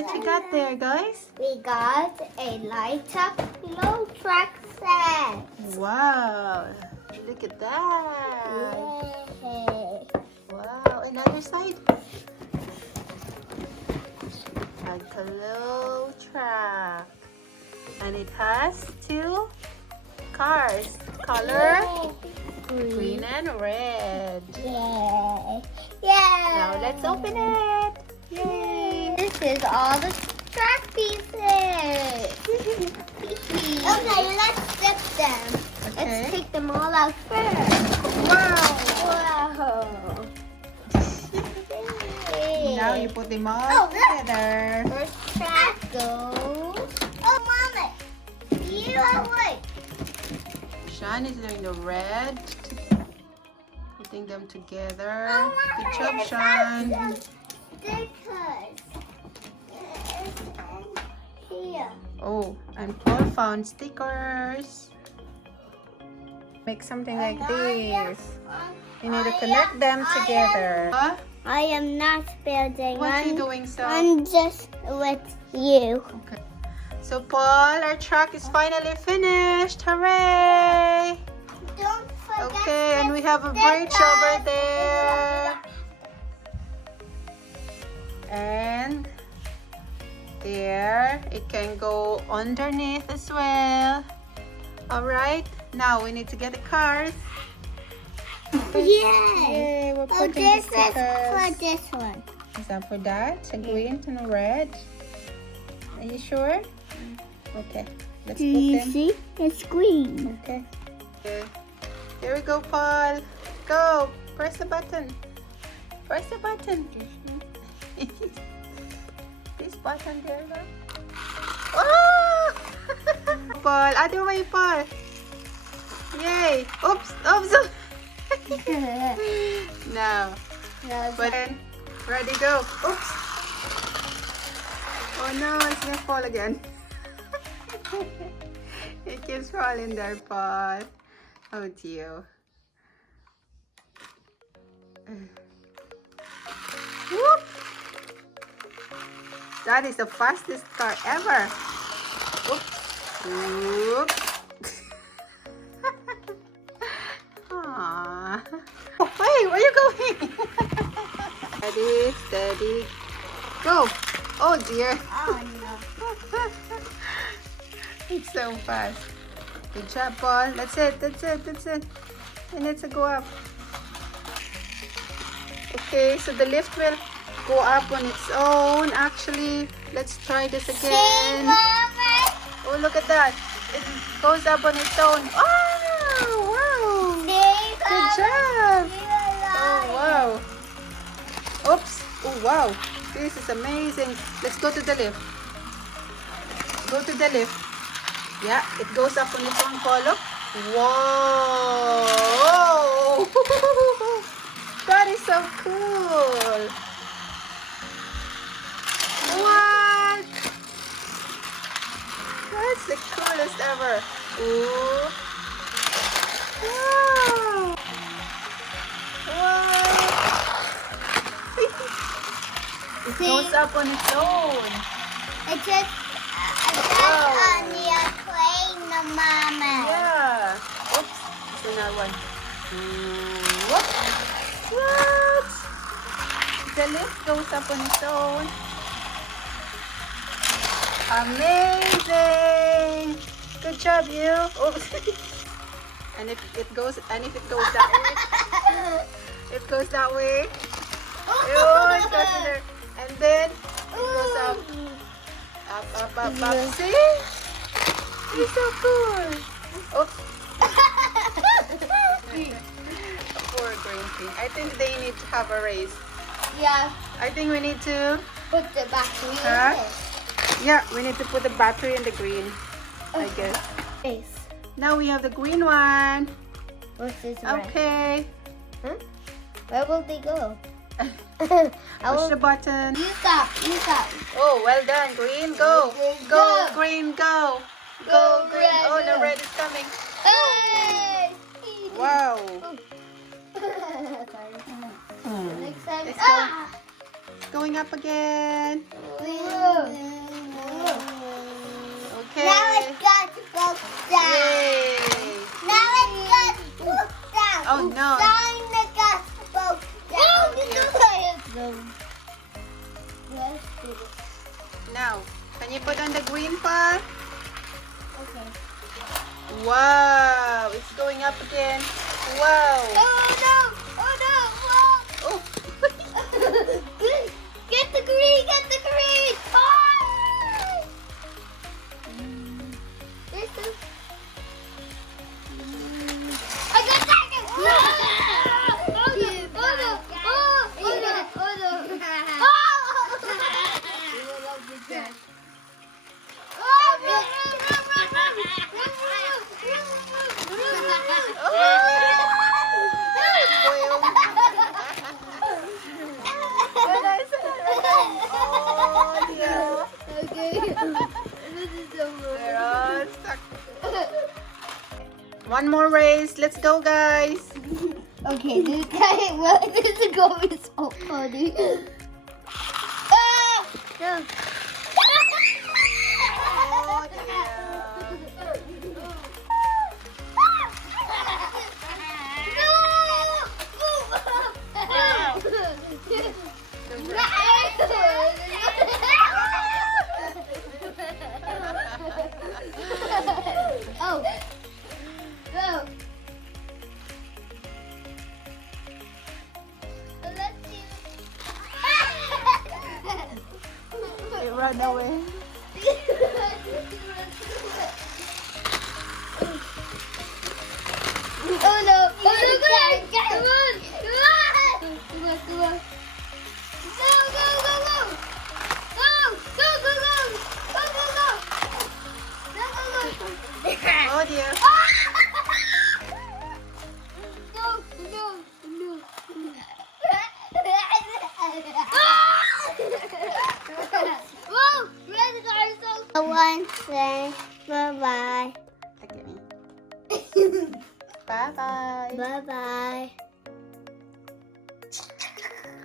What you got there, guys? We got a light up low track set. Wow. Look at that. Yay. Wow. Another side. A glow track. And it has two cars. Color green and red. Yay. Yay. Now let's open it. Yay. This is all the track pieces. Okay, let's dip them. Okay. Let's take them all out first. Wow. Wow. Now you put them all together. First track goes. Oh, Mama. You wait. Sean is doing the red. Putting them together. Oh, Good job, Mama, Sean. that's stickers. Here. Oh, and Paul found stickers. Make something like this. You need to connect them together. I am not building. What are you doing, so? I'm just with you. Okay. So, Paul, our truck is finally finished. Hooray! Don't forget. Okay, and we have a bridge over there. And there, it can go underneath as well. All right, now we need to get the cars. Yay, we're Oh, putting this the is stickers. for this one. Is that for that? A green and a red? Are you sure? Okay, let's Do put you them. see? It's green. Okay. Here we go, Paul. Go. Press the button. Press the button. This button there, look. Oh! Paul, other way, Paul. Yay. Oops. Oops. Now. Button. Ready, go. Oops. Oh no, it's gonna fall again. It keeps falling there, Paul. Oh dear. Whoop. That is the fastest car ever. Whoop. Whoop. Aww. Oh, wait, where are you going? Steady, steady. Go. Oh dear. Oh no. It's so fast. Good job, Paul. That's it. That's it. That's it. And let's go up. Okay, so the lift will go up on its own. Actually, let's try this again. Oh, look at that. It goes up on its own. Oh, wow. Good job. Oh, wow. Oops. Oh, wow. This is amazing. Let's go to the lift. Go to the lift. Yeah, it goes up on its own, Paul. Look. Whoa! That is so cool. What? That's the coolest ever. Ooh. Wow. Wow. It goes up on its own. It's just on the plane, Mama. Yeah. Oops. There's another one. Whoop. What? The lift goes up on its own. Amazing. Good job, you. Oops. And if it goes that way, it goes that way. Oh, it goes there. And then it goes up. Up. See? It's so cool. Oops. Poor green thing. I think they need to have a race. Yeah, I think we need to. put the battery Huh? in it. Yeah, we need to put the battery in the green. I guess. Face. Now we have the green one. Versus red. Okay. Huh? Where will they go? Push the button. You stop. Oh, well done. Green, go. Go, Go. green, go. Go, Go, green. red, Oh, the go. red is coming. Hey! Wow. Sorry. Next time. Let's go. Ah! going up again. Okay. Now it's got to go down. Yay. Now it's got to go down. Oh, no. Now it's got to go down. Now, can you put on the green part? Okay. Wow, it's going up again. Wow. Oh no! Oh no! Whoa. Oh. Get the green! Get the green! Oh! This is... I got second! Oh no! Oh no! Oh no! Oh no! Oh no! One more race. Let's go, guys. Okay, this guy, well, this is going so funny. Ah! No. Oh, Oh. Go. Let's see. it ran away. Oh no! Oh no! Come on! Come on! Come on! Come on! Go! Go! Go! Go! Go! Go! Go! Go! Go! Go! Go! Go! Oh dear. No! No! No! Whoa! Red are so. I want to say bye-bye. Look at me. Bye bye. Bye-bye.